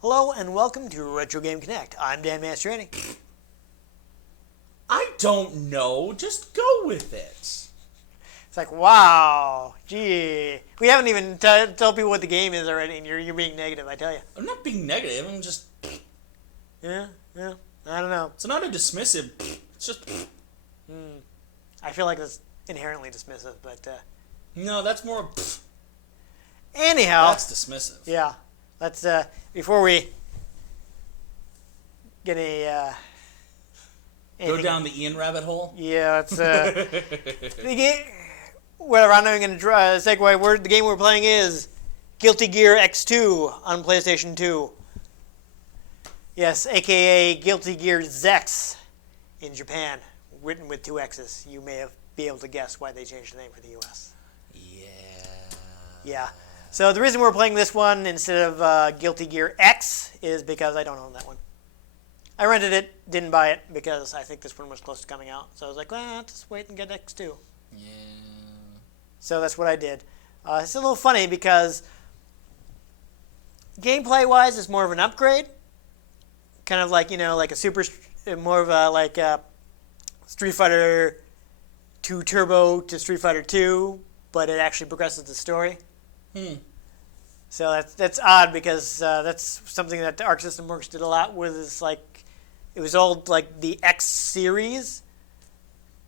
Hello and welcome to Retro Game Connect. I'm Dan Mastriani. I don't know. Just go with it. It's like, wow, gee. We haven't even told people what the game is already, and you're being negative, I tell you. I'm not being negative. I'm just... Yeah, I don't know. It's not a dismissive... It's just... I feel like it's inherently dismissive, but... No, that's more... Anyhow. That's dismissive. Yeah. Let's, before we get go down the Ian rabbit hole? Yeah, it's, the game... Whatever, I'm not even going to segue. The game we're playing is Guilty Gear X2 on PlayStation 2. Yes, a.k.a. Guilty Gear Zex in Japan, written with 2 X's. You may be able to guess why they changed the name for the U.S. Yeah. So the reason we're playing this one instead of Guilty Gear X is because I don't own that one. I rented it, didn't buy it, because I think this one was close to coming out. So I was like, well, just wait and get X2. Yeah. So that's what I did. It's a little funny because gameplay-wise, it's more of an upgrade. Kind of like, like more of a, like Street Fighter 2 Turbo to Street Fighter 2, but it actually progresses the story. So that's odd because that's something that the Arc System Works did a lot with. Is like it was all like the X series,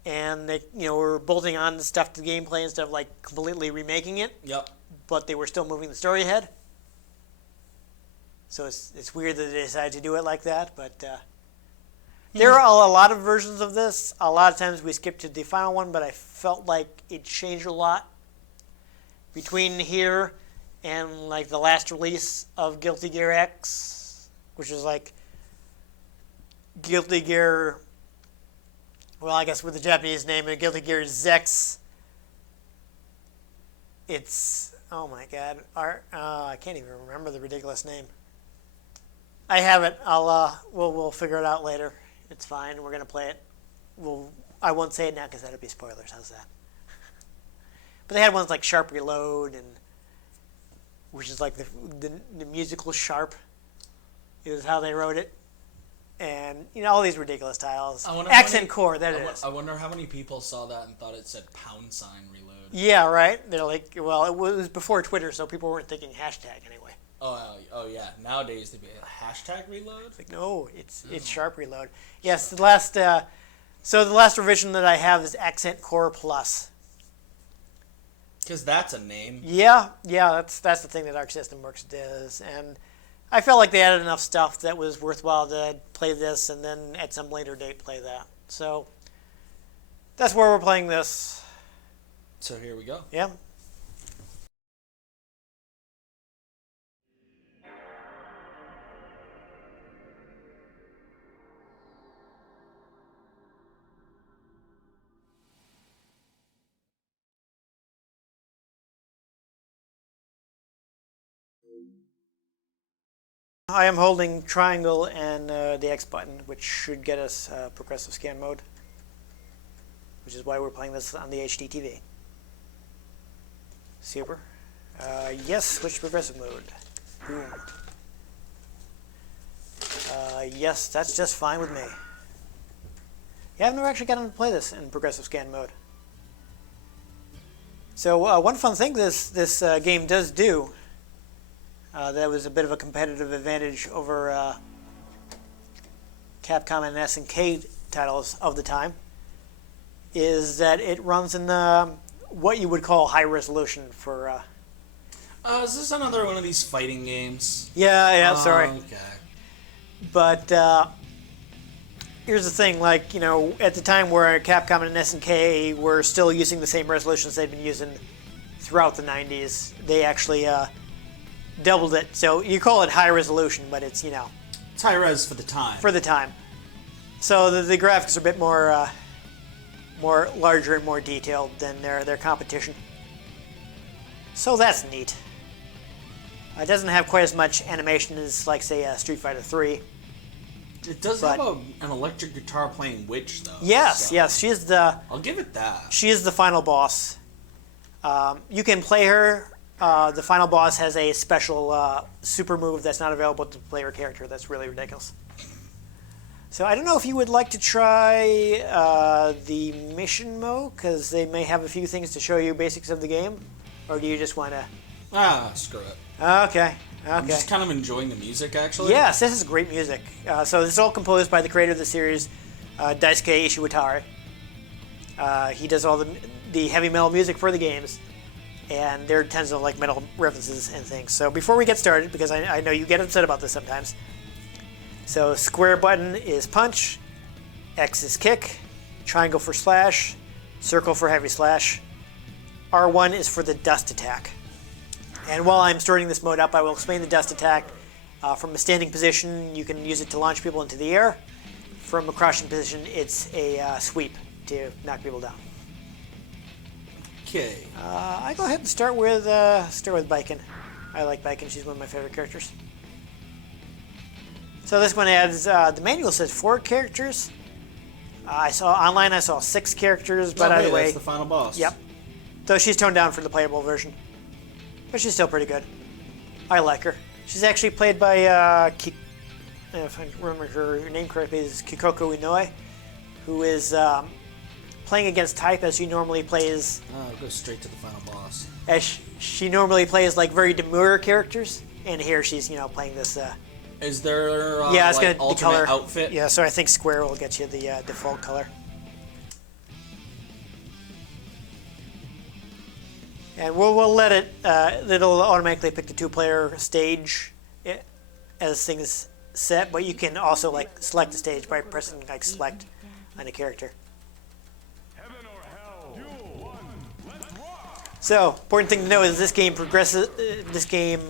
and they were bolting on the stuff to the gameplay instead of like completely remaking it. Yep. But they were still moving the story ahead. So it's weird that they decided to do it like that. But there are a lot of versions of this. A lot of times we skipped to the final one, but I felt like it changed a lot between here and like the last release of Guilty Gear X, which is like Guilty Gear, well, I guess with the Japanese name, Guilty Gear Zex. It's, oh my god, I can't even remember the ridiculous name. I have it. We'll figure it out later. It's fine. We're gonna play it. I won't say it now because that'd be spoilers. How's that? But they had ones like Sharp Reload, which is like the musical Sharp. It was how they wrote it. And, all these ridiculous titles. Accent Core, that is. I wonder how many people saw that and thought it said £reload. Yeah, right? They're like, well, it was before Twitter, so people weren't thinking hashtag anyway. Oh yeah. Nowadays, they'd be hashtag reload? It's like, no, it's Sharp Reload. Yes, the last revision that I have is Accent Core Plus. Because that's a name. Yeah, that's the thing that Arc System Works does, and I felt like they added enough stuff that was worthwhile to play this, and then at some later date play that. So that's where we're playing this. So here we go. Yeah. I am holding triangle and the X button, which should get us progressive scan mode, which is why we're playing this on the HD TV. Super. Yes, switch progressive mode. Boom. Yes, that's just fine with me. Yeah, I've never actually gotten to play this in progressive scan mode. So one fun thing this game does do, that was a bit of a competitive advantage over Capcom and SNK titles of the time, is that it runs in what you would call high resolution for... is this another one of these fighting games? Yeah, sorry. Okay. But here's the thing, like, at the time where Capcom and SNK were still using the same resolutions they'd been using throughout the 90s, they actually doubled it. So you call it high resolution, but it's, It's high res for the time. For the time. So the graphics are a bit more larger and more detailed than their competition. So that's neat. It doesn't have quite as much animation as, like, say, Street Fighter 3. It does But- have an electric guitar playing witch, though. Yes, so yes, she is the final boss. You can play her. The final boss has a special super move that's not available to the player character. That's really ridiculous. So I don't know if you would like to try the mission mode, because they may have a few things to show you basics of the game, or do you just want to? Screw it. Okay. I'm Okay. just kind of enjoying the music, actually. Yes, this is great music. So this is all composed by the creator of the series, Daisuke Ishiwatari. He does all the heavy metal music for the games, and there are tons of like metal references and things. So before we get started, because I know you get upset about this sometimes. So square button is punch, X is kick, triangle for slash, circle for heavy slash, R1 is for the dust attack. And while I'm starting this mode up, I will explain the dust attack. From a standing position, you can use it to launch people into the air. From a crouching position, it's a sweep to knock people down. Okay. I go ahead and start with Baiken. I like Baiken. She's one of my favorite characters. So this one adds, the manual says 4 characters. I saw 6 characters, but either way. That's the final boss. Yep. Though she's toned down for the playable version. But she's still pretty good. I like her. She's actually played by, if I remember her name correctly, is Kikoko Inoue, who is playing against type as she normally plays. Go straight to the final boss. As she normally plays like very demure characters, and here she's playing this. Is there Yeah, it's like gonna alternate decolor. outfit? Yeah, so I think square will get you the default color. And we'll let it. It'll automatically pick the 2-player stage as things set, but you can also like select the stage by pressing like select on a character. So, important thing to know is this game progresses. This game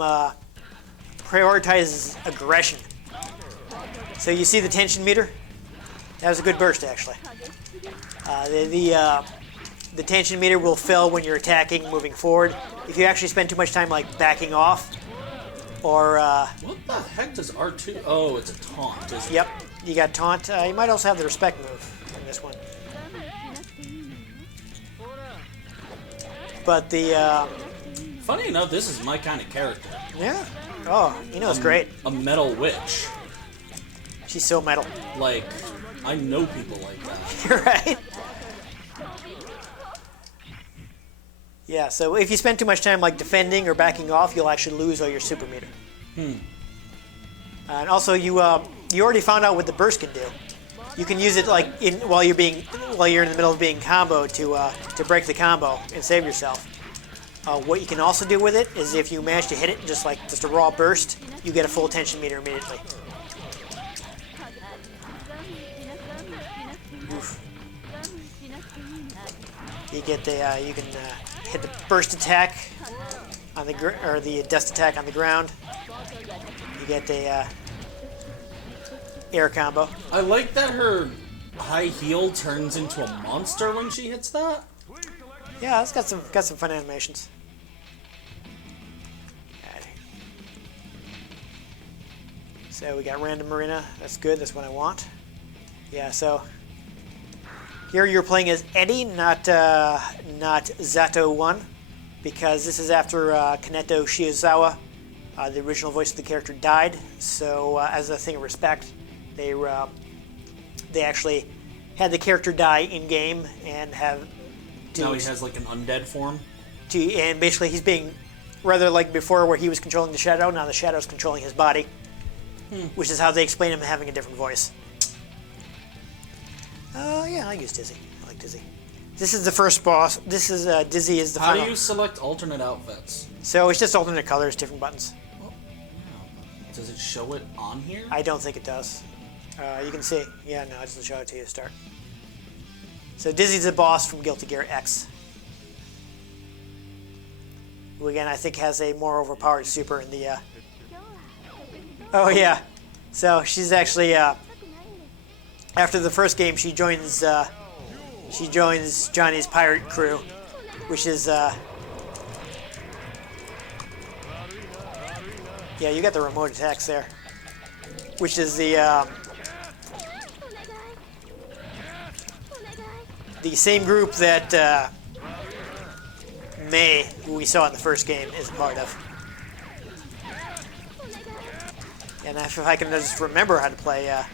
prioritizes aggression. So you see the tension meter? That was a good burst, actually. The tension meter will fill when you're attacking, moving forward. If you actually spend too much time like backing off, or What the heck does R2? Oh, it's a taunt, isn't it? yep, you got taunt. You might also have the respect move in this one. But the Funny enough, this is my kind of character. yeah, oh, it's great. A metal witch. She's so metal. Like, I know people like that. You're right. Yeah, so if you spend too much time like defending or backing off, you'll actually lose all your super meter. And also, you already found out what the burst can do. You can use it like while you're in the middle of being comboed to break the combo and save yourself. What you can also do with it is if you manage to hit it just a raw burst, you get a full tension meter immediately. Oof. You get you can hit the burst attack on the dust attack on the ground. You get the air combo. I like that her high heel turns into a monster when she hits that. Yeah, it's got some fun animations. Alright. So we got random arena. That's good. That's what I want. Yeah. So here you're playing as Eddie, not Zato 1, because this is after Kaneto Shiozawa, the original voice of the character, died. So as a thing of respect, they actually had the character die in game and have. Now he has like an undead form. And basically he's being, rather like before where he was controlling the shadow, now the shadow's controlling his body, which is how they explain him having a different voice. Yeah, I use Dizzy. I like Dizzy. This is the first boss. This is Dizzy is the How final. do you select alternate outfits? So it's just alternate colors, different buttons. Oh, does it show it on here? I don't think it does. You can see. Yeah, no, it doesn't show it to you to start. So Dizzy's the boss from Guilty Gear X, who again I think has a more overpowered super in the. Oh yeah, so she's actually after the first game she joins Johnny's pirate crew, which is yeah, you got the remote attacks there, which is the the same group that May, who we saw in the first game, is a part of. And if I can just remember how to play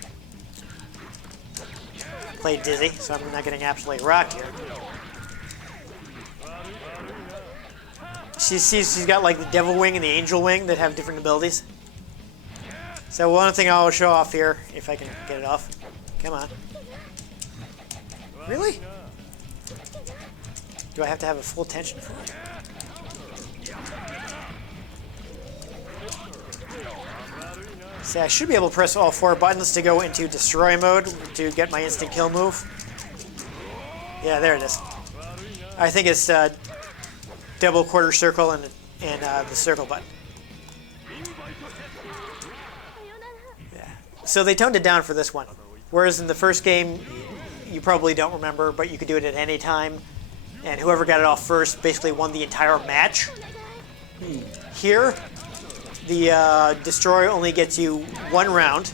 Dizzy, so I'm not getting absolutely rocked here. She's got like the Devil Wing and the Angel Wing that have different abilities. So one thing I'll show off here, if I can get it off. Come on. Really? Do I have to have a full tension for it? See, I should be able to press all 4 buttons to go into destroy mode to get my instant kill move. Yeah, there it is. I think it's double quarter circle and the circle button. Yeah. So they toned it down for this one. Whereas in the first game, you probably don't remember, but you could do it at any time. And whoever got it off first basically won the entire match. Here, the destroy only gets you 1 round.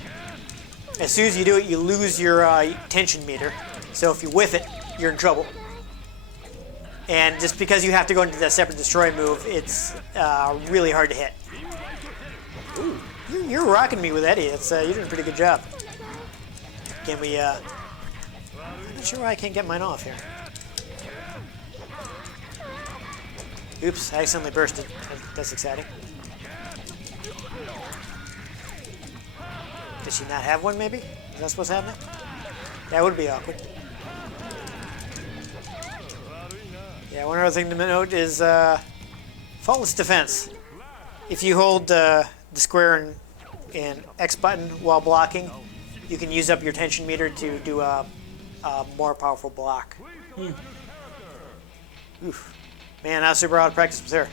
As soon as you do it, you lose your tension meter. So if you whiff it, you're in trouble. And just because you have to go into that separate destroy move, it's really hard to hit. Ooh, you're rocking me with Eddie. You're doing a pretty good job. Can we, I'm not sure why I can't get mine off here. Oops, I accidentally bursted. That's exciting. Does she not have one, maybe? Is that what's happening? That would be awkward. Yeah, one other thing to note is faultless defense. If you hold the square and X button while blocking, you can use up your tension meter to do a more powerful block. Oof. Man, I was super out of practice with her.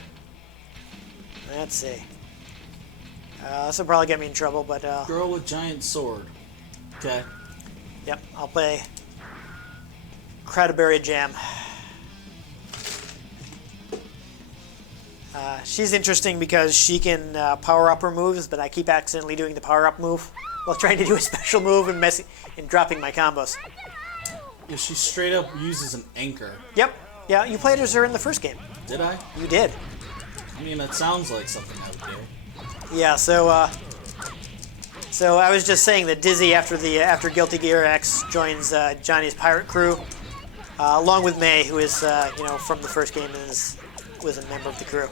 Let's see. This will probably get me in trouble, but... Girl with giant sword. Okay. Yep, I'll play Crowderberry Jam. She's interesting because she can power up her moves, but I keep accidentally doing the power up move while trying to do a special move and dropping my combos. Yeah, she straight up uses an anchor. Yep. Yeah, you played as her in the first game. Did I? You did. I mean, that sounds like something I would do. Yeah, so I was just saying that Dizzy, after Guilty Gear X, joins Johnny's pirate crew, along with May, who is from the first game and was a member of the crew.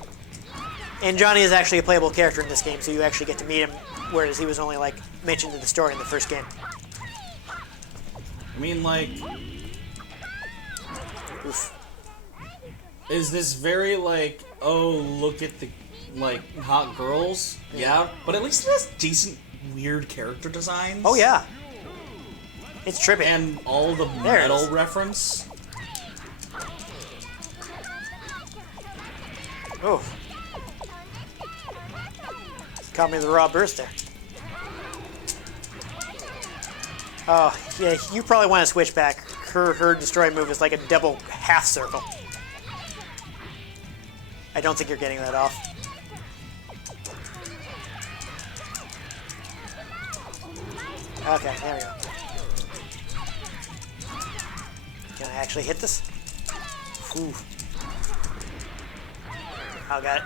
And Johnny is actually a playable character in this game, so you actually get to meet him, whereas he was only like mentioned in the story in the first game. I mean, like, Oof. is this very like, oh, look at the like hot girls? Yeah, but at least it has decent, weird character designs. Oh yeah, it's trippy. And all the metal reference. Oh, caught me with a raw burst there. Oh yeah, you probably want to switch back. Her destroy move is like a double half circle. I don't think you're getting that off. Okay, there we go. Can I actually hit this? Ooh. Oh, got it.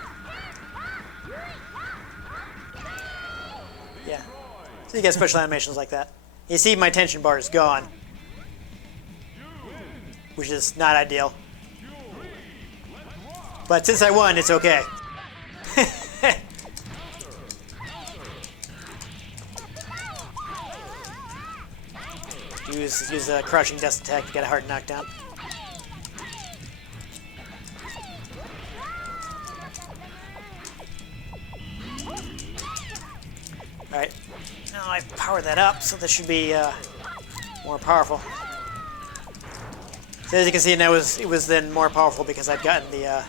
Yeah. So you get special animations like that. You see my tension bar is gone, which is not ideal. But since I won, it's okay. Use a crushing dust attack to get a hard knockdown. Alright, now I powered that up, so this should be more powerful. So as you can see, now it was then more powerful because I've gotten the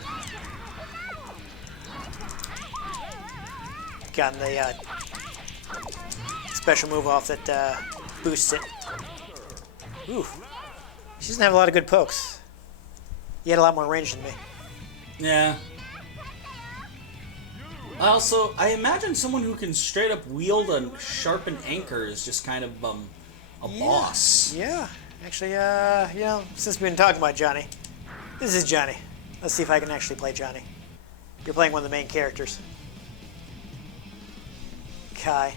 special move off that boosts it. Ooh, she doesn't have a lot of good pokes. You had a lot more range than me. Yeah. I imagine someone who can straight up wield a sharpened anchor is just kind of a boss. Yeah. Actually, you know, since we've been talking about Johnny, this is Johnny. Let's see if I can actually play Johnny. You're playing one of the main characters. Kai.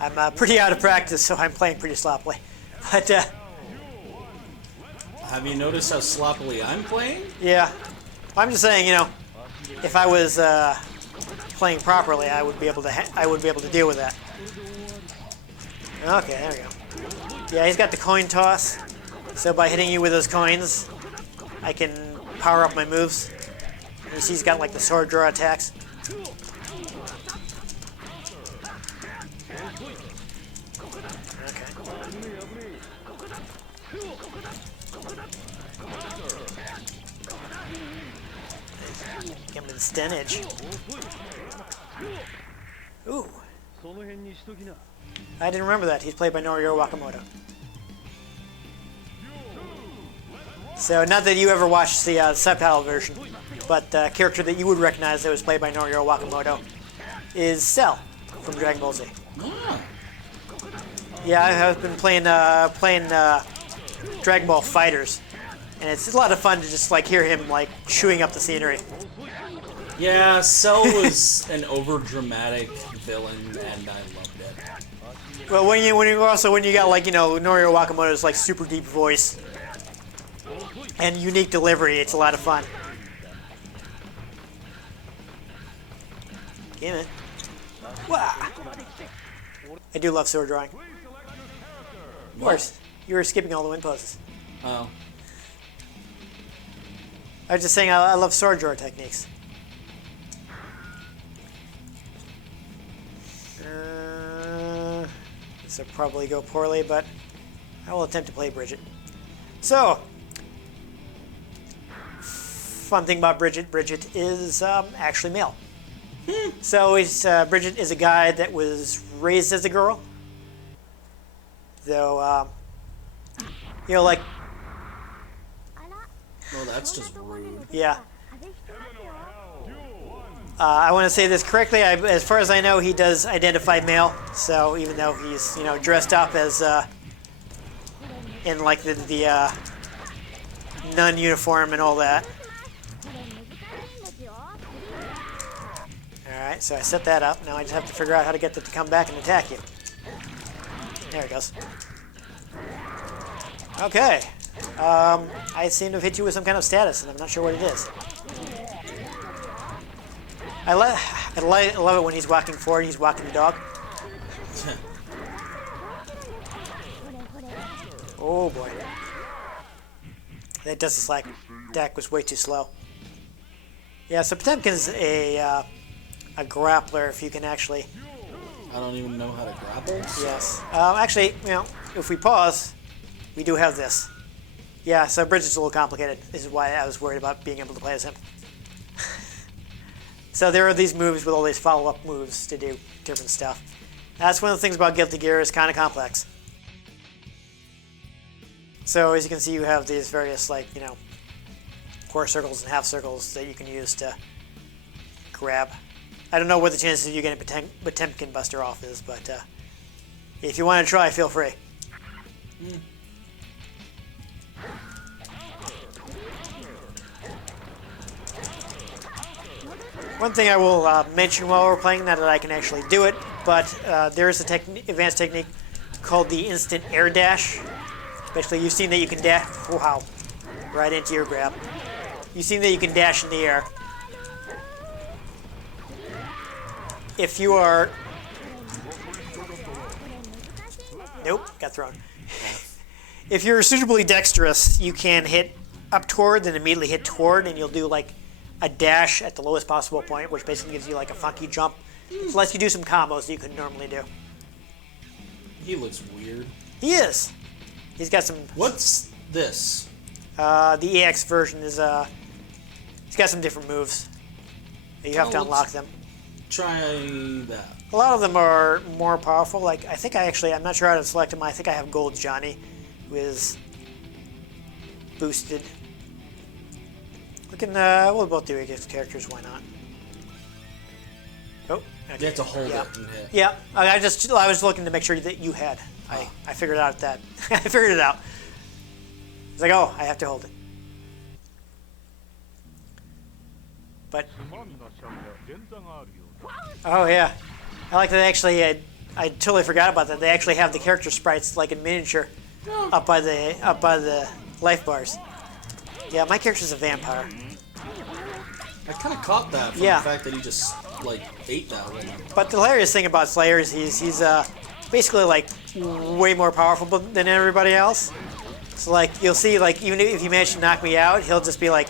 I'm pretty out of practice, so I'm playing pretty sloppily. But, Have you noticed how sloppily I'm playing? yeah. I'm just saying, you know, if I was playing properly, I would be able to deal with that. Okay, there we go. Yeah, he's got the coin toss, so by hitting you with those coins, I can power up my moves. You see, he's got like the sword draw attacks. Give him the stenage. Ooh. I didn't remember that. He's played by Norio Wakamoto. So, not that you ever watched the subtitle version, but the character that you would recognize that was played by Norio Wakamoto is Cell from Dragon Ball Z. Yeah, I've been playing Dragon Ball Fighters, and it's a lot of fun to just like hear him like chewing up the scenery. Yeah, Cell was an overdramatic villain, and I loved it. Well, when you got like, you know, Norio Wakamoto's like super deep voice and unique delivery, it's a lot of fun. Damn it. Wah. I do love sword drawing. Of course, you were skipping all the wind poses. Oh. I was just saying I love sword draw techniques. This will probably go poorly, but I will attempt to play Bridget. So, fun thing about Bridget is actually male. So Bridget is a guy that was raised as a girl. Though, you know, like... Well, that's just rude. Yeah. I want to say this correctly. As far as I know, he does identify male. So even though he's, you know, dressed up as in like the nun uniform and all that. All right, so I set that up. Now I just have to figure out how to get it to come back and attack you. There it goes. Okay. I seem to have hit you with some kind of status, and I'm not sure what it is. I love it when he's walking forward, he's walking the dog. Oh boy. That Dust Slack deck was way too slow. Yeah, so Potemkin's a grappler, if you can actually... I don't even know how to grapple. Yes. Actually, you know, if we pause, we do have this. Yeah, so Bridget's a little complicated. This is why I was worried about being able to play as him. So there are these moves with all these follow-up moves to do different stuff. That's one of the things about Guilty Gear, is kind of complex. So as you can see, you have these various, like, you know, quarter circles and half circles that you can use to grab. I don't know what the chances of you getting Potemkin Buster off is, but if you want to try, feel free. One thing I will mention while we're playing, not that I can actually do it, but there is a advanced technique called the instant air dash. Basically, you've seen that you can dash, wow, right into your grab. You've seen that you can dash in the air. If you are, nope, got thrown. If you're suitably dexterous, you can hit up toward, then immediately hit toward, and you'll do like a dash at the lowest possible point, which basically gives you like a funky jump. It lets you do some combos that you couldn't normally do. He looks weird. He is. He's got some... What's this? The EX version is... he's got some different moves. You have to unlock them. Try that. A lot of them are more powerful. Like, I think I'm not sure how to select them. I think I have Gold Johnny, who is boosted. We can, we'll both do EX characters, why not? Oh, You have to hold Yeah. it and hit. Yeah, I was looking to make sure that you had. I figured out that I figured it out. It's like, oh, I have to hold it. But oh yeah, I like that. Actually, I totally forgot about that. They actually have the character sprites like in miniature up by the life bars. Yeah, my character's a vampire. I kind of caught that from Yeah. the fact that he just like ate that one. But the hilarious thing about Slayer is he's basically like way more powerful than everybody else. So like you'll see, like even if you manage to knock me out, he'll just be like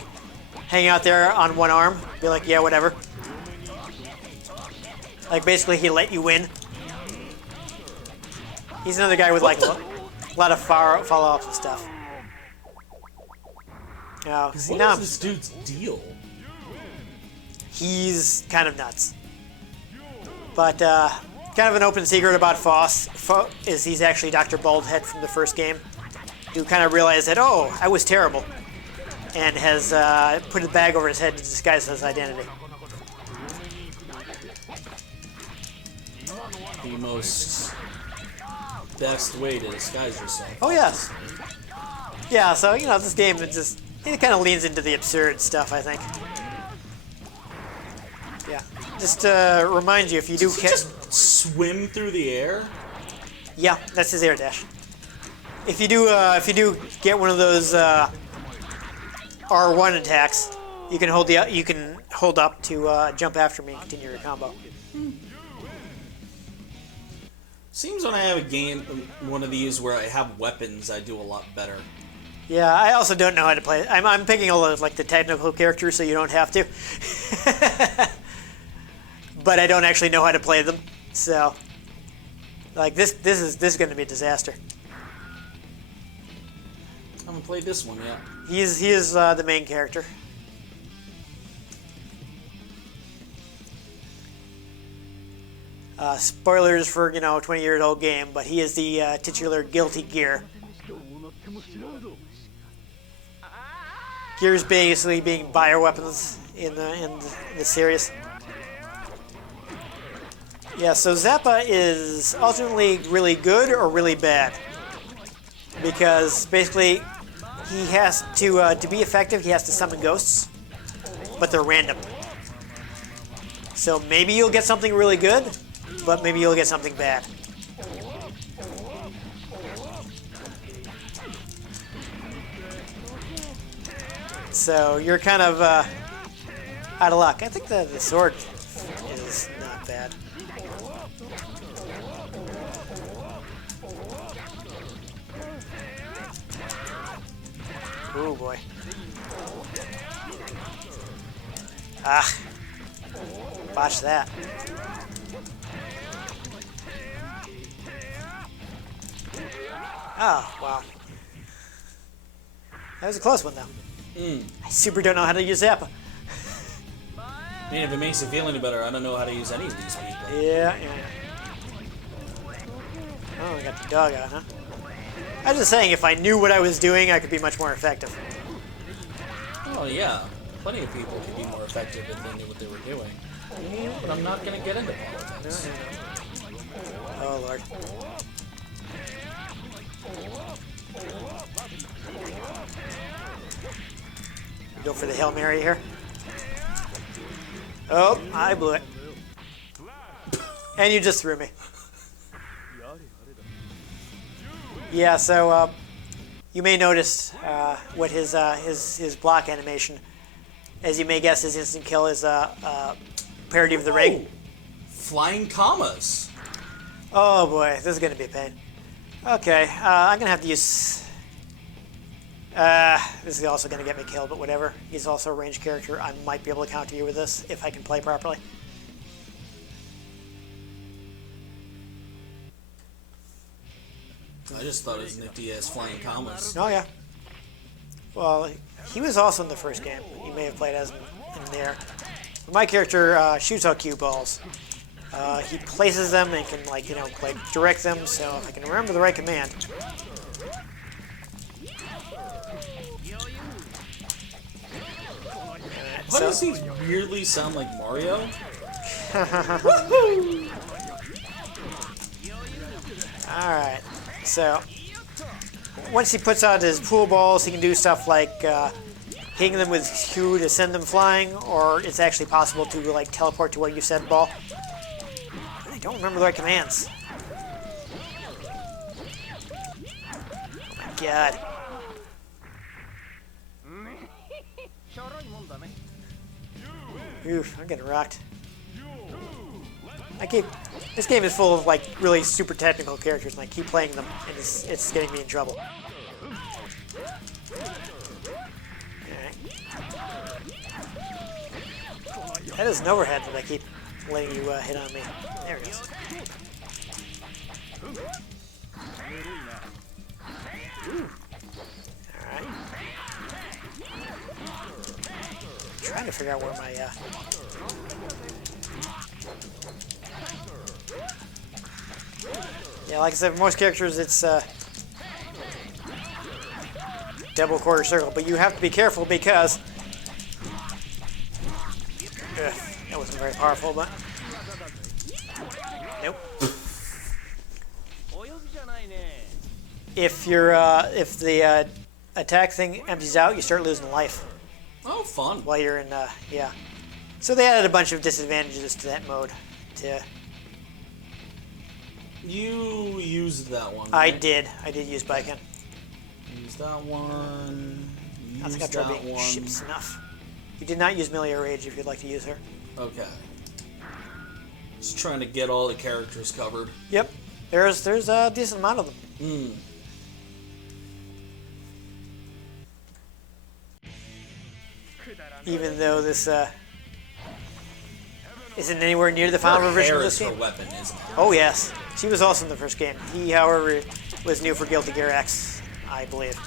hanging out there on one arm, be like, yeah, whatever. Like basically he let you win. He's another guy with like a lot of follow-ups and stuff. Now, see, What now is this dude's deal? he's kind of nuts. But kind of an open secret about Foss is he's actually Dr. Baldhead from the first game, who kind of realized that, oh, I was terrible, and has put a bag over his head to disguise his identity. The most best way to disguise yourself. Oh, yes. Yeah, so, you know, this game, it kind of leans into the absurd stuff, I think. Yeah. Just to remind you, if you do... Does he just swim through the air? Yeah, that's his air dash. If you do get one of those R1 attacks, you can hold up to jump after me and continue your combo. Seems when I have a game, one of these where I have weapons, I do a lot better. Yeah, I also don't know how to play it. I'm picking all of like the technical characters, so you don't have to. But I don't actually know how to play them, so like this is going to be a disaster. I haven't played this one yet. He is the main character. Spoilers for, you know, a 20-year-old game, but he is the titular Guilty Gear. Gears basically being bioweapons in the series. Yeah, so Zappa is ultimately really good or really bad, because basically he has to be effective. He has to summon ghosts, but they're random. So maybe you'll get something really good, but maybe you'll get something bad. So you're kind of out of luck. I think the sword is not bad. Oh boy. Ah. Botch that. Oh, wow. That was a close one, though. I super don't know how to use Zappa. Man, if it makes you feel any better, I don't know how to use any of these people. Yeah. Oh, I got the dog out, huh? I was just saying, if I knew what I was doing, I could be much more effective. Oh yeah, plenty of people could be more effective if they knew what they were doing. But I'm not going to get into politics. Oh, Lord. Go for the Hail Mary here. Oh, I blew it. And you just threw me. Yeah, so you may notice what his block animation. As you may guess, his instant kill is a parody of the ring. Flying commas. Oh boy, this is going to be a pain. Okay, I'm going to have to use... this is also going to get me killed, but whatever. He's also a ranged character. I might be able to counter you with this if I can play properly. I just thought it was nifty as flying commas. Oh, yeah. Well, he was also in the first game. You may have played as him in there. My character shoots out cue balls. He places them and can, like, you know, like direct them. So if I can remember the right command. Why does he weirdly sound like Mario? Alright, so once he puts out his pool balls, he can do stuff like hitting them with Q to send them flying, or it's actually possible to like teleport to where you send ball. I don't remember the right commands. Oh my god. Oof, I'm getting rocked. This game is full of like really super technical characters, and I keep playing them, and it's getting me in trouble. Alright. That is an overhead that I keep letting you hit on me. There it is. Alright. Trying to figure out where my yeah, like I said, for most characters it's double quarter circle, but you have to be careful because that wasn't very powerful, but nope. If the attack thing empties out, you start losing life. Oh, fun. While you're in, yeah. So they added a bunch of disadvantages to that mode. You used that one, right? I did use Baiken. Use that one. I think I Use tried that being one. ship snuff. You did not use Melia Rage if you'd like to use her. Okay. Just trying to get all the characters covered. Yep. There's a decent amount of them. Hmm. Even though this isn't anywhere near the final revision of this Her game. weapon, isn't it? Oh yes, she was also in the first game. He, however, was new for Guilty Gear X, I believe.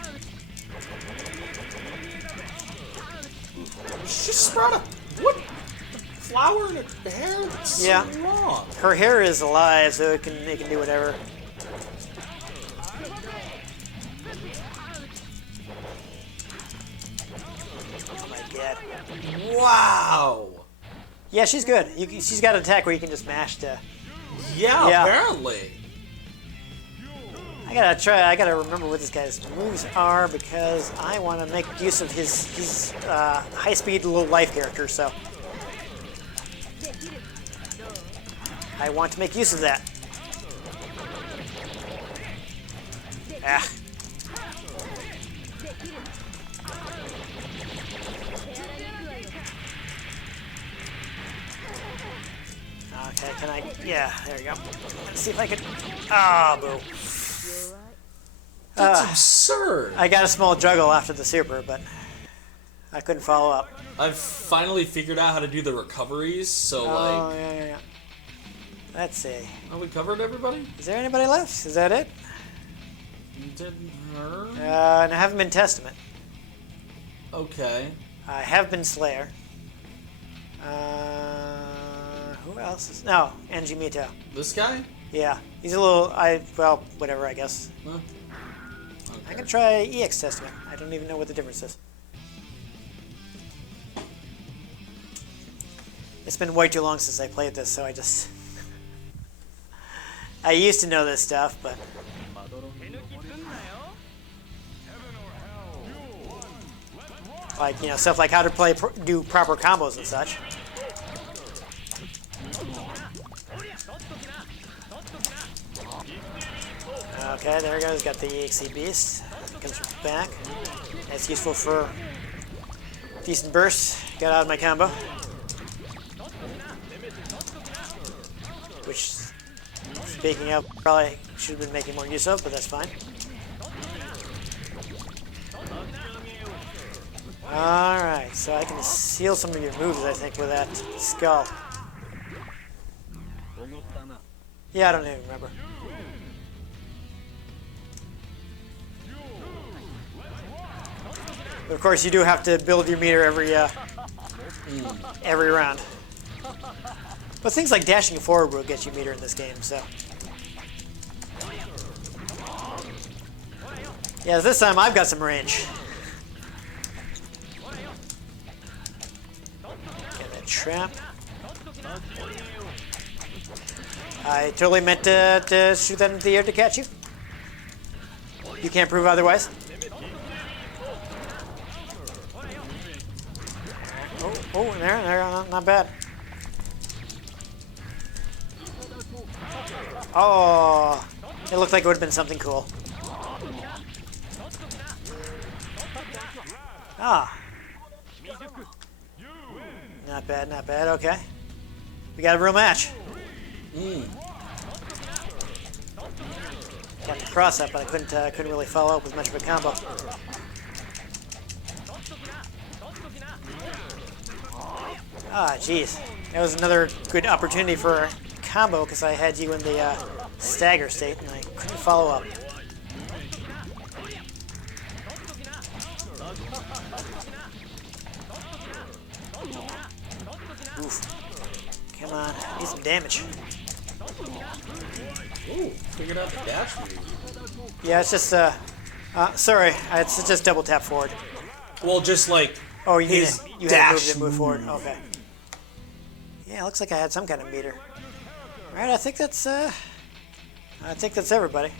She sprout a flower in her hair? That's Yeah. so wrong. Her hair is alive, so it can do whatever. Oh my god. Wow. Yeah, she's good. She's got an attack where you can just mash to. Yeah, Yeah. apparently. I gotta remember what this guy's moves are because I want to make use of his high-speed, low-life character. So I want to make use of that. Ah. Okay, can I? Yeah, there we go. Let's see if I can. Ah, boo. That's absurd. I got a small juggle after the super, but I couldn't follow up. I've finally figured out how to do the recoveries, so Oh, like... yeah. Let's see. Have we covered everybody? Is there anybody left? Is that it? You did her? And I haven't been Testament. Okay. I have been Slayer. Who else is... No, Anji Mito. This guy? Yeah. He's a little... Well, whatever, I guess. Huh? I can try EX Testament. I don't even know what the difference is. It's been way too long since I played this, so I just... I used to know this stuff, but... Like, you know, stuff like how to do proper combos and such. Okay, there he goes. Got the EXE Beast. Comes back. That's useful for decent burst. Got out of my combo. Which, speaking of, probably should have been making more use of, but that's fine. Alright, so I can seal some of your moves, I think, with that skull. Yeah, I don't even remember. But of course, you do have to build your meter every round. But things like dashing forward will get you meter in this game, so. Yeah, this time I've got some range. Get that trap. I totally meant to shoot that into the air to catch you. You can't prove otherwise. Oh, there, not bad. Oh, it looked like it would have been something cool. Ah. Not bad, okay. We got a real match. Got the cross up, but I couldn't really follow up with much of a combo. Ah, jeez. That was another good opportunity for a combo because I had you in the stagger state and I couldn't follow up. Oof. Come on, need some damage. Ooh, figured out the dash move. Yeah, it's just, sorry, it's just double tap forward. Well, just like Oh, you his had dash to move forward. Okay. Yeah, it looks like I had some kind of meter. All right, I think that's everybody.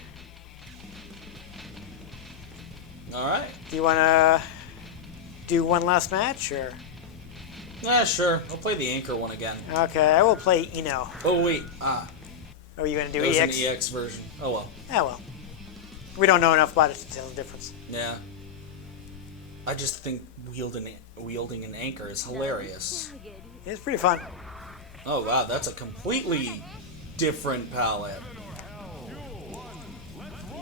All right. Do you want to do one last match, or? Sure. I'll play the anchor one again. Okay, I will play Eno. Oh wait. Oh, are you going to do That was EX? an EX version. Oh well. Yeah, well. We don't know enough about it to tell the difference. Yeah. I just think wielding an anchor is hilarious. It's pretty fun. Oh wow, that's a completely different palette.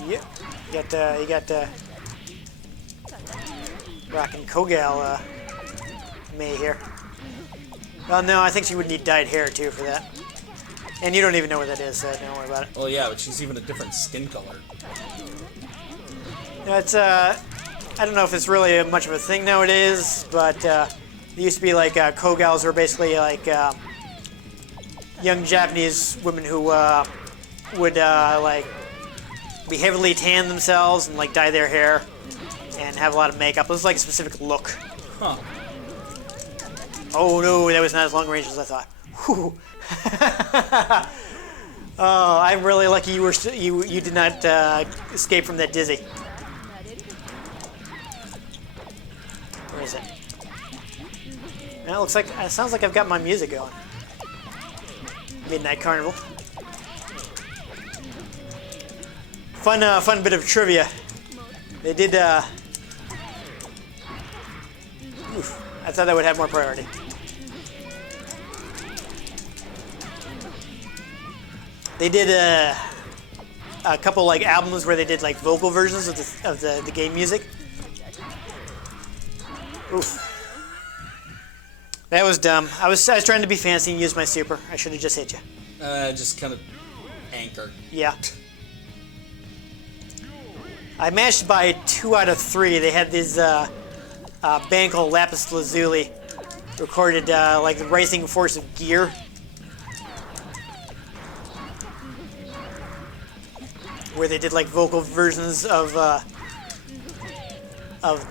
Yep. You got rockin' Kogal May here. Well, no, I think she would need dyed hair too for that. And you don't even know what that is, so don't worry about it. Well, yeah, but she's even a different skin color. No, it's I don't know if it's really much of a thing nowadays, but there used to be like Kogals were basically like young Japanese women who would like be heavily tan themselves and like dye their hair and have a lot of makeup. It was like a specific look. Huh. Oh no, that was not as long range as I thought. Whew. Oh, I'm really lucky you did not escape from that dizzy. Where is it? Well, it sounds like I've got my music going. Midnight Carnival. Fun bit of trivia. They did. Oof, I thought that would have more priority. They did a couple like albums where they did like vocal versions of the game music. Oof. That was dumb. I was trying to be fancy and use my super. I should have just hit you. Just kind of anchor. Yeah. I managed by 2 out of 3. They had this band called Lapis Lazuli recorded like the Rising Force of Gear. Where they did like vocal versions of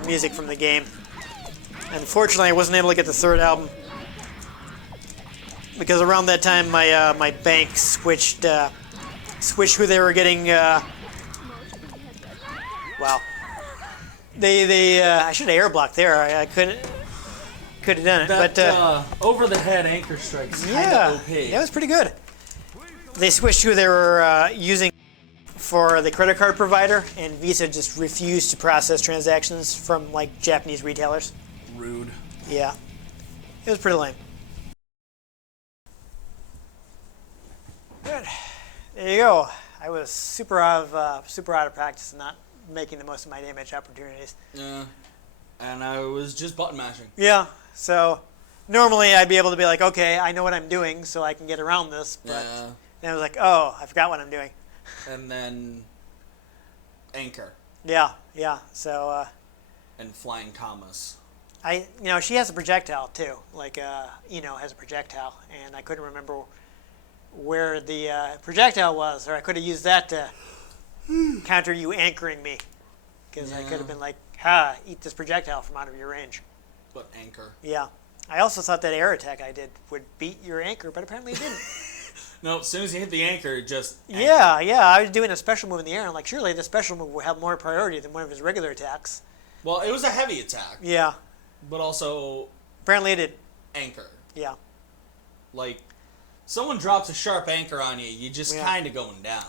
music from the game. Unfortunately, I wasn't able to get the 3rd album because around that time my bank switched who they were getting. Wow. They I should have air blocked there. I could have done it. That, but over the head anchor strikes. yeah, OP. that was pretty good. They switched who they were using for the credit card provider, and Visa just refused to process transactions from like Japanese retailers. Rude. Yeah, it was pretty lame. Good. There you go. I was super out of practice and not making the most of my damage opportunities. Yeah. And I was just button mashing. Yeah. So normally I'd be able to be like, okay, I know what I'm doing, so I can get around this. But Yeah. then I was like, oh, I forgot what I'm doing. And then anchor. Yeah. So And flying commas. she has a projectile too. Like has a projectile, and I couldn't remember where the projectile was, or I could have used that to counter you anchoring me, because I could have been like, "Ha! Eat this projectile from out of your range." But anchor. Yeah. I also thought that air attack I did would beat your anchor, but apparently it didn't. No, as soon as you hit the anchor, just Yeah, yeah. I was doing a special move in the air. I'm like, surely the special move will have more priority than one of his regular attacks. Well, it was a heavy attack, Yeah. but also Apparently it did. anchor. Yeah. Like, someone drops a sharp anchor on you, you just Yeah. kind of going down.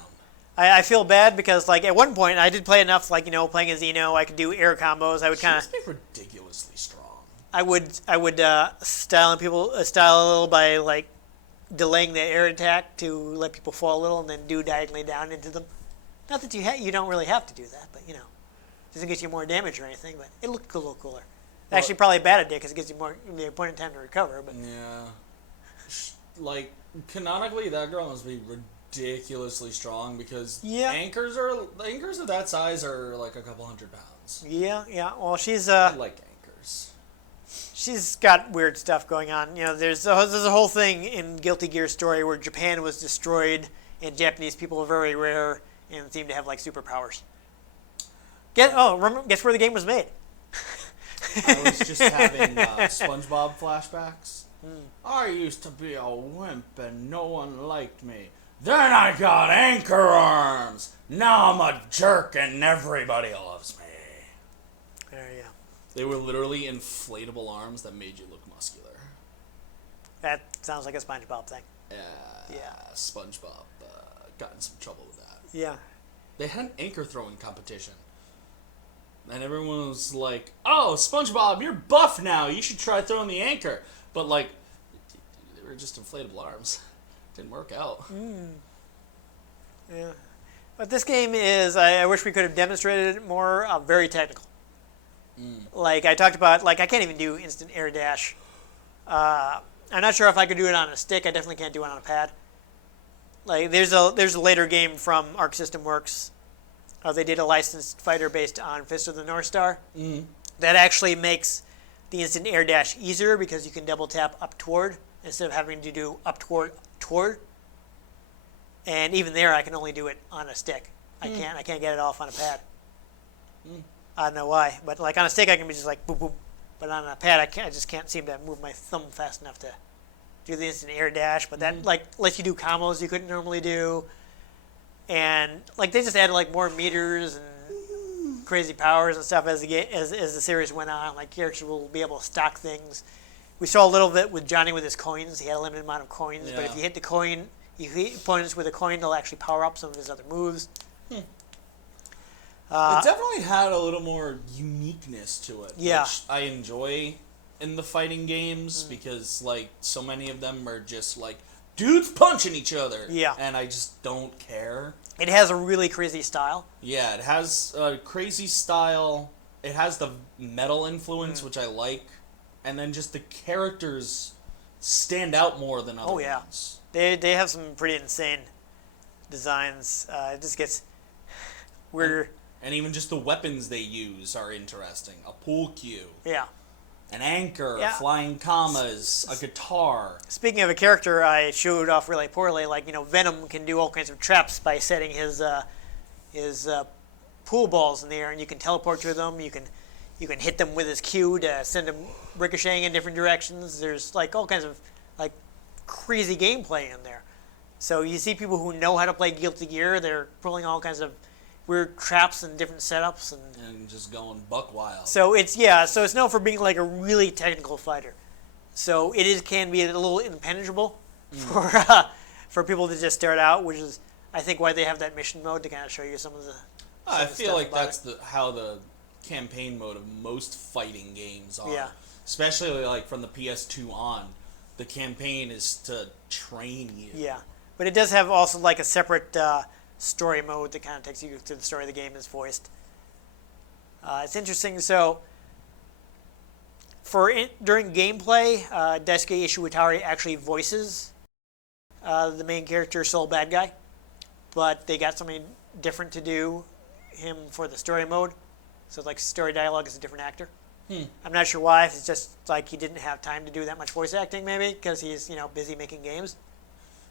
I feel bad because, like, at one point I did play enough, like, playing as Xeno, I could do air combos. I would She kind must of, be ridiculously strong. I would style a little by like delaying the air attack to let people fall a little, and then do diagonally down into them. Not that you don't really have to do that, but it doesn't get you more damage or anything. But it looked a little cooler. Well, Actually, probably a bad idea because it gives you more the opponent time to recover. But Yeah. Like, canonically, that girl must be ridiculously strong because Yeah. anchors of that size are like a couple hundred pounds. yeah. Well, she's I like anchors. she's got weird stuff going on. There's a whole thing in Guilty Gear story where Japan was destroyed and Japanese people are very rare and seem to have like superpowers. Guess where the game was made? I was just having SpongeBob flashbacks. I used to be a wimp and no one liked me. Then I got anchor arms. Now I'm a jerk and everybody loves me. There you go. They were literally inflatable arms that made you look muscular. That sounds like a SpongeBob thing. Yeah. SpongeBob got in some trouble with that. Yeah. They had an anchor throwing competition. And everyone was like, "Oh, SpongeBob, you're buff now. You should try throwing the anchor." But, like, they were just inflatable arms. Didn't work out. Yeah. But this game is, I wish we could have demonstrated it more, very technical. Like I talked about, like I can't even do instant air dash. I'm not sure if I could do it on a stick. I definitely can't do it on a pad. Like there's a later game from Arc System Works. They did a licensed fighter based on Fist of the North Star. That actually makes the instant air dash easier because you can double tap up toward instead of having to do up toward. And even there, I can only do it on a stick. I can't get it off on a pad. I don't know why, but like on a stick, I can be just like boop boop. But on a pad, I just can't seem to move my thumb fast enough to do the instant air dash. But that like lets you do combos you couldn't normally do, and like they just added like more meters and crazy powers and stuff as the series went on. Like characters will be able to stock things. We saw a little bit with Johnny with his coins. He had a limited amount of coins, but if you hit the coin, you hit opponents with a coin, they'll actually power up some of his other moves. It definitely had a little more uniqueness to it, Yeah. which I enjoy in the fighting games because, like, so many of them are just like dudes punching each other, Yeah. and I just don't care. It has a really crazy style. Yeah, it has a crazy style. It has the metal influence, which I like, and then just the characters stand out more than other ones. They have some pretty insane designs. It just gets weirder. And even just the weapons they use are interesting. A pool cue, Yeah. an anchor, Yeah. flying commas, a guitar. Speaking of a character I showed off really poorly, like Venom can do all kinds of traps by setting his pool balls in the air, and you can teleport to them. You can hit them with his Q to send them ricocheting in different directions. There's like all kinds of like crazy gameplay in there. So you see people who know how to play Guilty Gear. They're pulling all kinds of weird traps and different setups And just going buck wild. So it's known for being like a really technical fighter. So can be a little impenetrable for people to just start out, which is I think why they have that mission mode to kind of show you some of the. I feel like that's how the campaign mode of most fighting games are. Yeah. Especially like from the PS2 on, the campaign is to train you. Yeah, but it does have also like a separate story mode that kind of takes you through the story of the game is voiced. It's interesting. So, during gameplay, Daisuke Ishiwatari actually voices the main character, Soul Bad Guy, but they got something different to do him for the story mode. So, like story dialogue is a different actor. I'm not sure why. If it's just like he didn't have time to do that much voice acting, maybe because he's busy making games.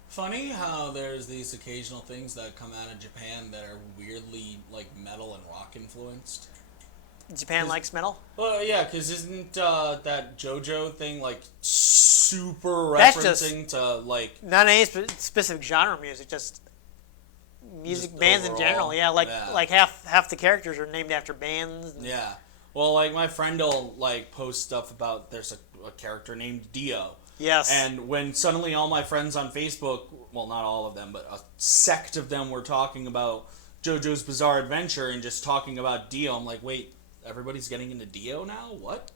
Funny how there's these occasional things that come out of Japan that are weirdly like metal and rock influenced. Japan likes metal. Well, yeah, because isn't that JoJo thing like super That's referencing to like Not any specific genre music, just music Just bands in overall? general. Yeah, like half the characters are named after bands. yeah. Well, like my friend will like post stuff about there's a character named Dio. Yes. And when suddenly all my friends on Facebook, well, not all of them, but a sect of them were talking about JoJo's Bizarre Adventure and just talking about Dio, I'm like, wait, everybody's getting into Dio now? What?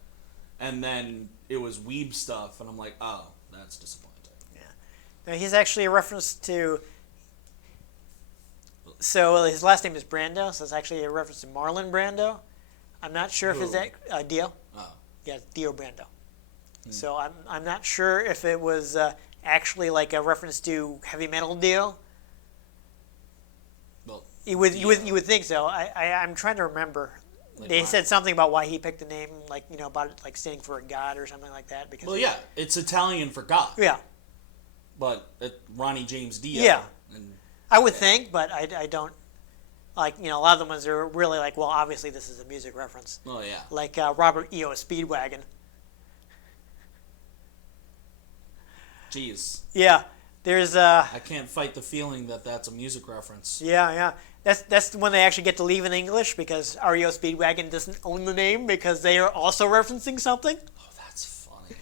And then it was weeb stuff, and I'm like, oh, that's disappointing. Yeah. Now, he's actually a reference to... So his last name is Brando, so it's actually a reference to Marlon Brando. I'm not sure if it's Dio. Oh. Yeah, it's Dio Brando. So I'm not sure if it was actually like a reference to heavy metal Dio. Well, You would think so. I'm trying to remember. Like They what? said something about why he picked the name, like about it, like standing for a god or something like that. Because well, yeah, it's Italian for God. yeah, But Ronnie James Dio. Yeah. And, I would think, but I don't. Like a lot of the ones are really like, well, obviously this is a music reference. oh, yeah. Like Robert E.O. Speedwagon. Jeez. Yeah, there's I can't fight the feeling that that's a music reference. yeah. That's when they actually get to leave in English because REO Speedwagon doesn't own the name because they are also referencing something. Oh, that's funny.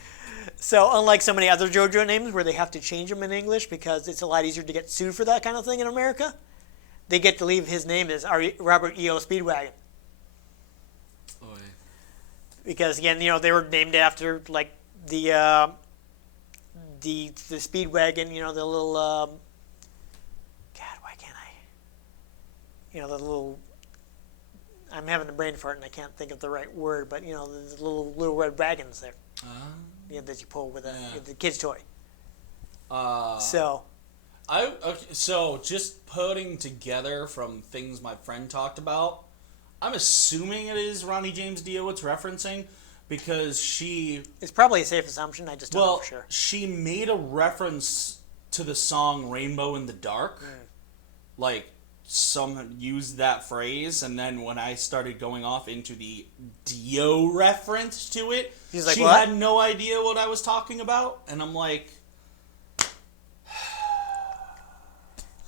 So unlike so many other JoJo names where they have to change them in English because it's a lot easier to get sued for that kind of thing in America, they get to leave his name as Robert E.O. Speedwagon. Oh, yeah. Because again, they were named after like the Speedwagon, the little God, why can't I? The little I'm having a brain fart and I can't think of the right word, but the little red wagons there. That you pull with the kid's toy. So So just putting together from things my friend talked about, I'm assuming it is Ronnie James Dio it's referencing because it's probably a safe assumption. I just don't know for sure. She made a reference to the song Rainbow in the Dark. Like some used that phrase, and then when I started going off into the Dio reference to it, He's like, she what? had no idea what I was talking about, and I'm like,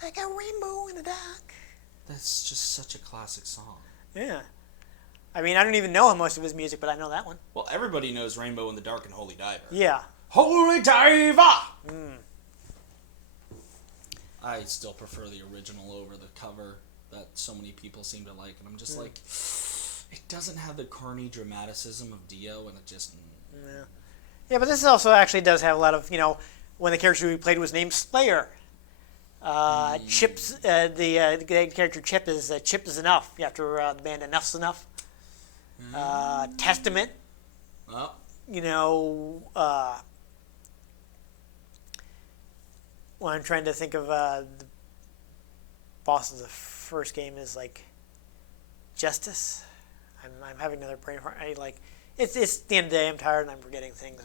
Like a rainbow in the dark. that's just such a classic song. Yeah. I mean, I don't even know most of his music, but I know that one. Well, everybody knows Rainbow in the Dark and Holy Diver. Yeah. Holy Diver! I still prefer the original over the cover that so many people seem to like, and I'm just like, it doesn't have the corny dramaticism of Dio, and it just... Yeah. Yeah, but this also actually does have a lot of, when the character we played was named Slayer. Chip's, the character Chip is Enough, after the band Enough's Enough. Testament. Oh. When I'm trying to think of the boss of the first game is like Justice. I'm having another brain fart. It's the end of the day. I'm tired and I'm forgetting things,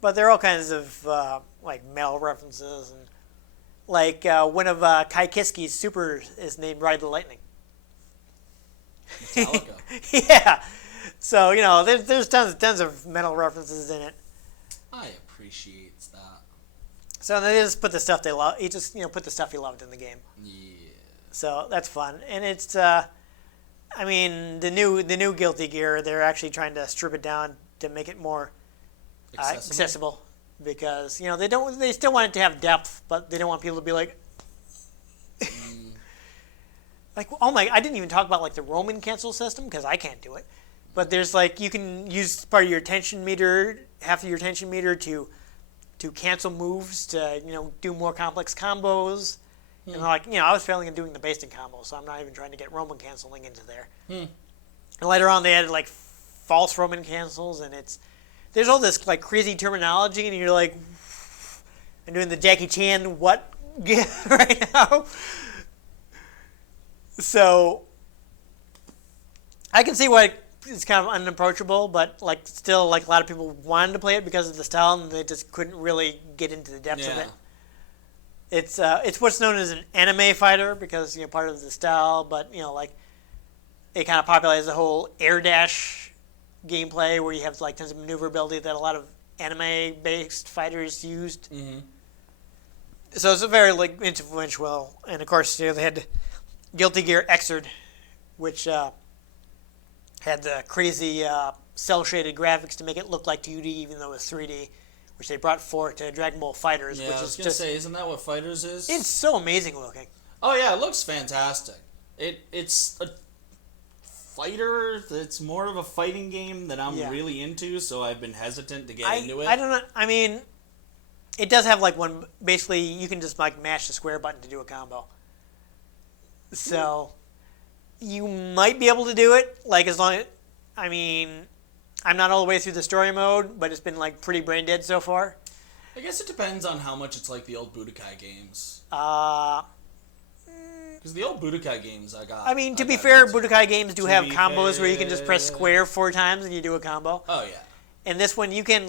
but there are all kinds of like metal references and like one of Kai Kiski's supers is named Ride the Lightning. Metallica. Yeah. So there's tons of metal references in it. I appreciate that. So they just put the stuff they love. He just put the stuff he loved in the game. Yeah. So that's fun, and it's I mean the new Guilty Gear. They're actually trying to strip it down to make it more accessible because they still want it to have depth, but they don't want people to be like. Like, oh my, I didn't even talk about like the Roman cancel system because I can't do it. But there's like, you can use part of your attention meter, half of your attention meter to cancel moves, to, do more complex combos. And like, I was failing at doing the basic combo, so I'm not even trying to get Roman canceling into there. And later on they added like false Roman cancels, and there's all this like crazy terminology, and you're like, I'm doing the Jackie Chan what right now. So I can see why it's kind of unapproachable, but like still like a lot of people wanted to play it because of the style, and they just couldn't really get into the depths of it. It's what's known as an anime fighter because part of the style, but like it kind of popularized the whole air dash gameplay where you have like tons of maneuverability that a lot of anime-based fighters used. Mm-hmm. So it's a very like influential, and of course they had Guilty Gear Xrd, which had the crazy cel-shaded graphics to make it look like 2D even though it was 3D, which they brought forward to Dragon Ball FighterZ. Yeah, which I is was gonna just say, isn't that what FighterZ is? it's so amazing looking. Oh yeah, it looks fantastic. It's a fighter. It's more of a fighting game that I'm really into, so I've been hesitant to get into it. I don't know. I mean, it does have like one. Basically, you can just like mash the square button to do a combo. So you might be able to do it. Like as long. I mean, I'm not all the way through the story mode, but it's been like pretty brain dead so far. I guess it depends on how much it's like the old Budokai games. Because the old Budokai games I mean, to be fair, Budokai games do have combos where you can just press square 4 times and you do a combo. Oh yeah. And this one, you can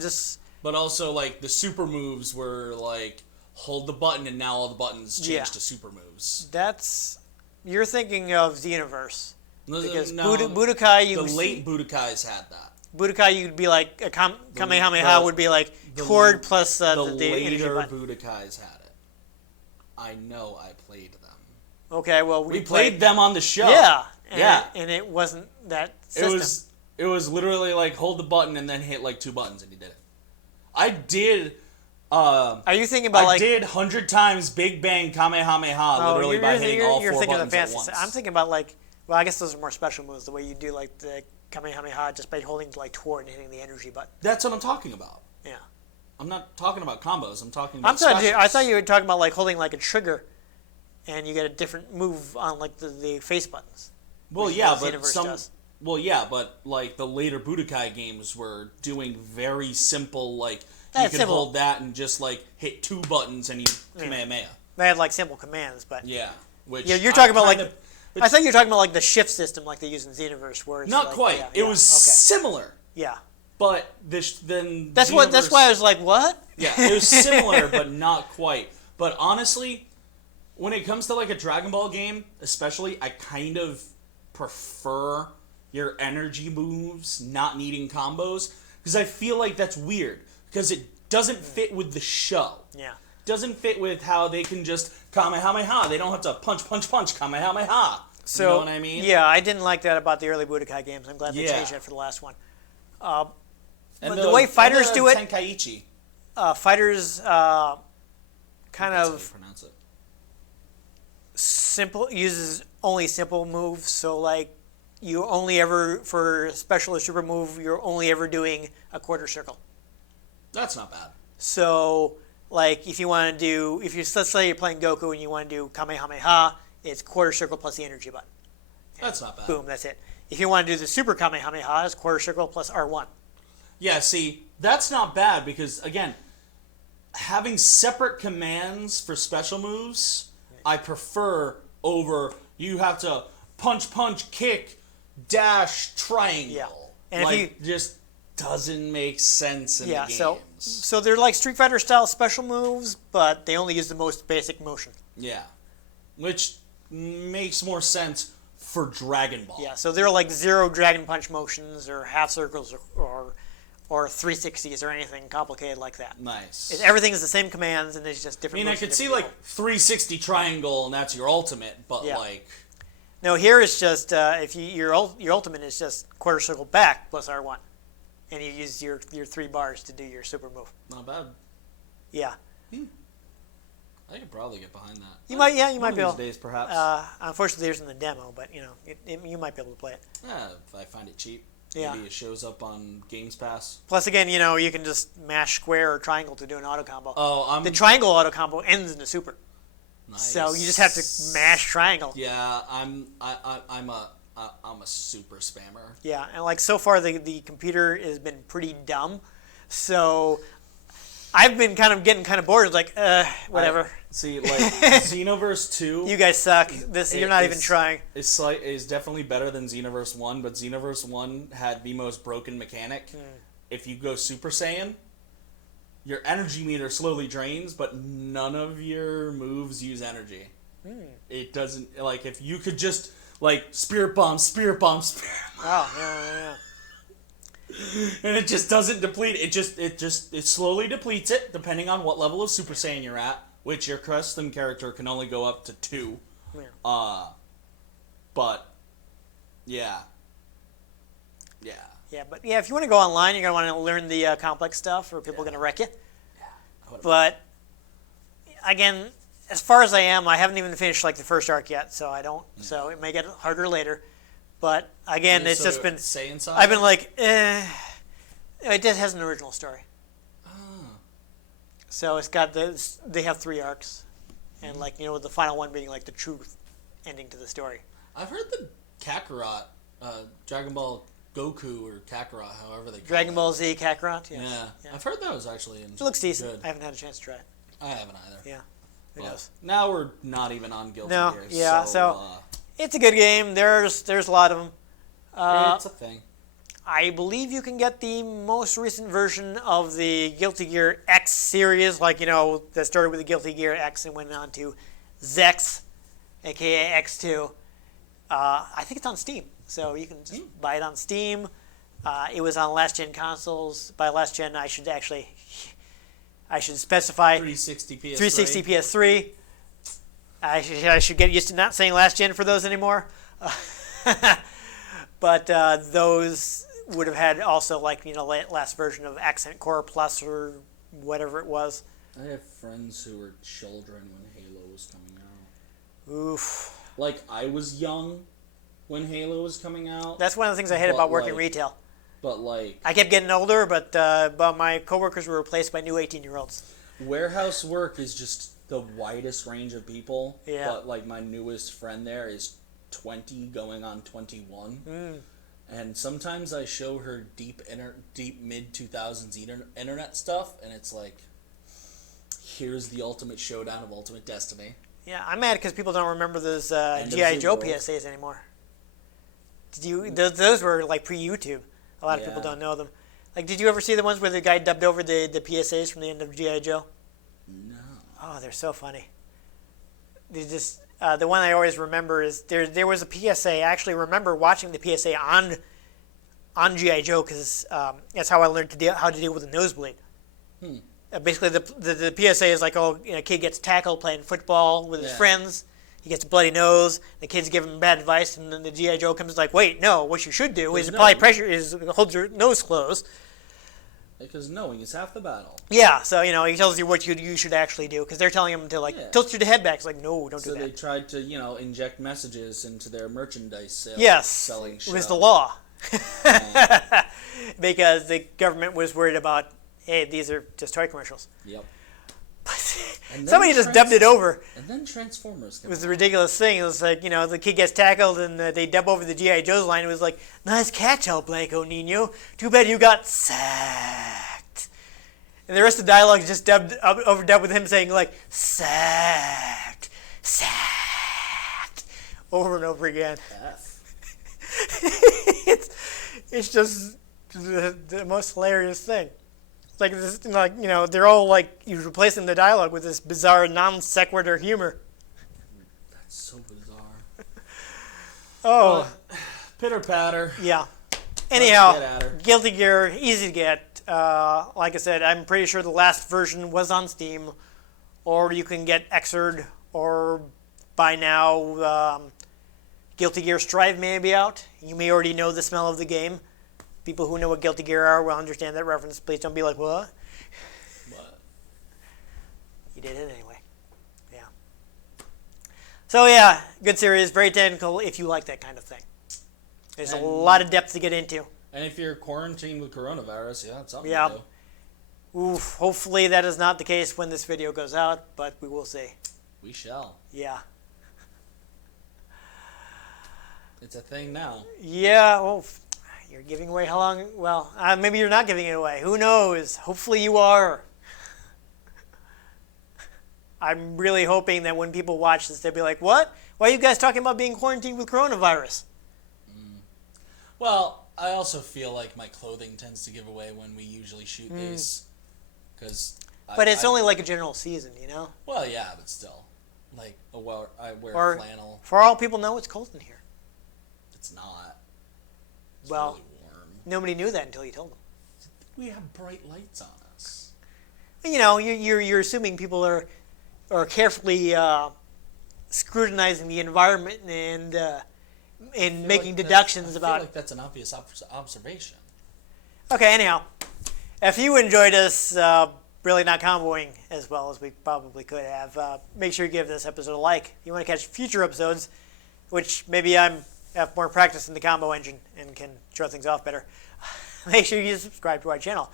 just. But also, like the super moves were like hold the button and now all the buttons change to super moves. You're thinking of Xenoverse. Because No, Budokai, the late Budokais had that. Budokai, you'd be like a Kamehameha would be like chord plus the energy later button. Budokais had it. I know I played them. Okay, well We played them on the show. Yeah, Yeah. and it wasn't that system. It was literally like hold the button and then hit like 2 buttons and you did it. I did. Are you thinking about I did 100 times Big Bang Kamehameha literally by hitting all 4 buttons at once. I'm thinking about like, well, I guess those are more special moves. The way you do like the Kamehameha just by holding like toward and hitting the energy button. That's what I'm talking about. Yeah. I'm not talking about combos. I'm talking about I thought you were talking about like holding like a trigger, and you get a different move on like the face buttons. Well, yeah, but but like the later Budokai games were doing very simple, like you could hold that and just like hit 2 buttons and you Kamehameha. They had like simple commands, but which you're talking about like. I thought you were talking about like the shift system, like they use in Xenoverse, where it's not like, quite. It was similar. Yeah. But that's Xenoverse, why I was like, what? Yeah, it was similar, but not quite. But honestly, when it comes to like a Dragon Ball game, especially, I kind of prefer your energy moves not needing combos because I feel like that's weird because it doesn't fit with the show. Yeah. Doesn't fit with how they can just Kamehameha. They don't have to punch, Kamehameha. So, you know what I mean? Yeah, I didn't like that about the early Budokai games. I'm glad they changed that for the last one. And the way fighters do it, Tenkaichi. fighters kind That's how you of pronounce it. uses only simple moves. So like you only ever for special or super move, you're only ever doing a quarter circle. That's not bad. So like if you want to do, let's say you're playing Goku and you want to do Kamehameha, it's quarter circle plus the energy button. That's not bad. Boom, that's it. If you want to do the super Kamehameha, it's quarter circle plus R1. Yeah, see, that's not bad because, again, having separate commands for special moves, I prefer over you have to punch, kick, dash, triangle. Yeah. And like, just doesn't make sense in the games. So they're like Street Fighter style special moves, but they only use the most basic motion. Yeah. Which makes more sense for Dragon Ball. Yeah, so they're like 0 Dragon Punch motions or half circles or 360s or anything complicated like that. Nice. Everything is the same commands and it's just different. I mean, I could see like 360 triangle and that's your ultimate, but like. No, here it's just your ultimate is just quarter circle back plus R1, and you use your 3 bars to do your super move. Not bad. Yeah. I could probably get behind that. You might be able. These days, perhaps. Unfortunately, there's in the demo, but you might be able to play it. Yeah, if I find it cheap. Yeah. Maybe it shows up on Games Pass. Plus, again, you can just mash square or triangle to do an auto combo. Oh, the triangle auto combo ends in a super. Nice. So you just have to mash triangle. Yeah, I'm a super spammer. Yeah, and like so far the computer has been pretty dumb, so I've been getting bored. It's like whatever. See, like Xenoverse 2. You guys suck. You're not even trying. Is definitely better than Xenoverse 1, but Xenoverse 1 had the most broken mechanic. If you go Super Saiyan, your energy meter slowly drains, but none of your moves use energy. It doesn't, like, if you could just, like spirit bomb, spirit bomb, spirit bomb. Oh, yeah. And it just doesn't deplete. It slowly depletes it depending on what level of Super Saiyan you're at, which your custom character can only go up to 2. Yeah. But yeah. Yeah, but yeah, if you want to go online, you're going to want to learn the complex stuff, or people are going to wreck you. But again, as far as I am, I haven't even finished like the first arc yet, so I don't. So it may get harder later. But again, it's just been. Saiyan Saga? I've been like, it just has an original story. So it's got they have 3 arcs, and like the final one being like the true ending to the story. I've heard the Kakarot, Dragon Ball Goku or Kakarot, however they call Dragon Ball Z Kakarot. Yeah. Yeah, I've heard that was actually it looks decent. Good. I haven't had a chance to try it. I haven't either. Yeah, who knows? Now we're not even on Guilty No, Gear. yeah, so it's a good game. There's a lot of them. It's a thing. I believe you can get the most recent version of the Guilty Gear X series, like, that started with the Guilty Gear X and went on to Zex, aka X2. I think it's on Steam, so you can just buy it on Steam. It was on last-gen consoles. By last-gen, I should specify 360 PS3. 360 PS3. I should get used to not saying last-gen for those anymore. But those would have had also, like, last version of Accent Core Plus or whatever it was. I have friends who were children when Halo was coming out. Oof. Like, I was young when Halo was coming out. That's one of the things I hate about working retail. But, like... I kept getting older, but my coworkers were replaced by new 18-year-olds. Warehouse work is just the widest range of people. Yeah. But, like, my newest friend there is 20 going on 21. And sometimes I show her deep mid-2000s internet stuff, and it's like, here's the ultimate showdown of Ultimate Destiny. Yeah, I'm mad because people don't remember those G.I. Joe PSAs anymore. Those were like pre-YouTube. A lot of people don't know them. Like, did you ever see the ones where the guy dubbed over the PSAs from the end of G.I. Joe? No. Oh, they're so funny. They just the one I always remember is there was a PSA. I actually remember watching the PSA on G.I. Joe because that's how I learned how to deal with a nosebleed. Basically, the PSA is like, a kid gets tackled playing football with his friends. He gets a bloody nose. The kids give him bad advice, and then the G.I. Joe comes like, wait, no, what you should do is apply pressure, is hold your nose closed. Because knowing is half the battle. Yeah, so, he tells you what you should actually do, because they're telling him to, tilt your head back. It's like, no, don't do that. So they tried to, inject messages into their merchandise sales. Yes, selling it was the law. Because the government was worried about, hey, these are just toy commercials. Yep. Somebody just dubbed it over. And then Transformers came. It was a ridiculous thing. It was like, the kid gets tackled and they dub over the G.I. Joe's line. It was like, nice catch, El Blanco Nino. Too bad you got sacked. And the rest of the dialogue is just overdubbed with him saying, like, sacked, sacked, over and over again. It's just the most hilarious thing. Like, this, they're all like, you're replacing the dialogue with this bizarre non sequitur humor. That's so bizarre. Oh. Pitter patter. Yeah. Anyhow, Guilty Gear, easy to get. Like I said, I'm pretty sure the last version was on Steam, or you can get Xrd, or by now, Guilty Gear Strive may be out. You may already know the smell of the game. People who know what Guilty Gear are will understand that reference. Please don't be like, what? What? You did it anyway. Yeah. So yeah, good series, very technical if you like that kind of thing. There's a lot of depth to get into. And if you're quarantined with coronavirus, it's something to do. Oof, hopefully that is not the case when this video goes out, but we will see. We shall. Yeah. It's a thing now. Yeah, well, you're giving away how long? Well, maybe you're not giving it away. Who knows? Hopefully you are. I'm really hoping that when people watch this, they'll be like, what? Why are you guys talking about being quarantined with coronavirus? Well, I also feel like my clothing tends to give away when we usually shoot these. But it's only like a general season, Well, yeah, but still. Like, I wear or, flannel. For all people know, it's cold in here. Well, really warm. nobody knew that until you told them. We have bright lights on us. You know, you're assuming people are carefully scrutinizing the environment and making deductions about. I feel like that's an obvious observation. Okay, anyhow, if you enjoyed us really not comboing as well as we probably could have, make sure you give this episode a like. If you want to catch future episodes, which maybe I have more practice in the combo engine and can show things off better, make sure you subscribe to our channel.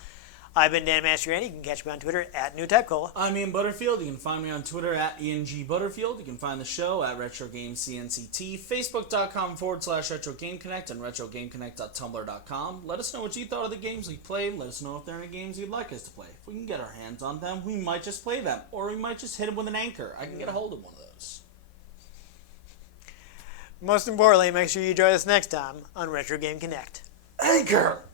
I've been Dan Mastriani. You can catch me on Twitter at NewTypeCola. I'm Ian Butterfield. You can find me on Twitter at IanG Butterfield. You can find the show at RetroGamesCNCT, Facebook.com/RetroGameConnect, and RetroGameConnect.tumblr.com. Let us know what you thought of the games we played. Let us know if there are any games you'd like us to play. If we can get our hands on them, we might just play them. Or we might just hit them with an anchor. I can get a hold of one of those. Most importantly, make sure you join us next time on Retro Game Connect. Anchor!